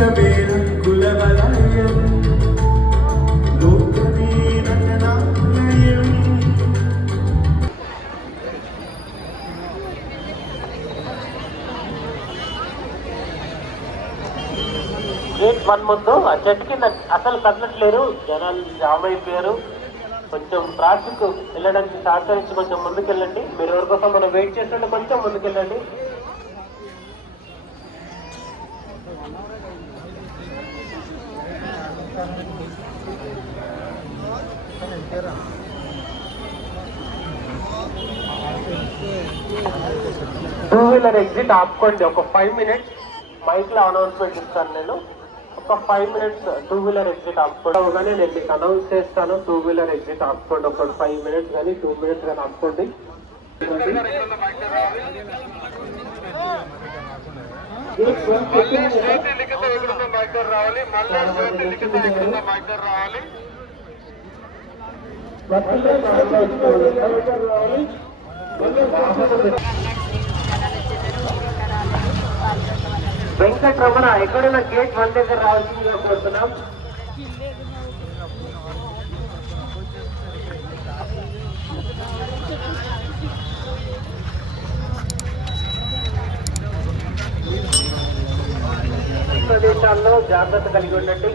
జీవితమే రంగుల వలయం లోకమే నటనాలయం. గేట్ 1 ముందు ఆ చెట్టు కింద అసలు కదలట్లేరు, జనాలు జామ్ అయిపోయారు. కొంచెం ట్రాఫిక్ వెళ్ళడానికి సహకరించి కొంచెం ముందుకెళ్ళండి. మీరు ఎవరి కోసం మనం వెయిట్ చేస్తుంటే కొంచెం ముందుకెళ్ళండి. టూ వీలర్ ఎగ్జిట్ ఆపుకోండి. ఒక 5 minutes మైక్ లో అనౌన్స్మెంట్ ఇస్తాను నేను. ఒక 5 minutes టూ వీలర్ ఎగ్జిట్ ఆపుకోవడం కానీ నేను మీకు అనౌన్స్ చేస్తాను. టూ వీలర్ ఎగ్జిట్ ఆపుకోండి. ఒక 5 minutes కానీ 2 minutes కానీ ఆపుకోండి. వెంకటరమణ ఎక్కడైనా గేట్ 1 దగ్గర రావాల్సిందిగా కోరుతున్నాం. ప్రదేశాల్లో జాగ్రత్త కలిగి ఉండండి.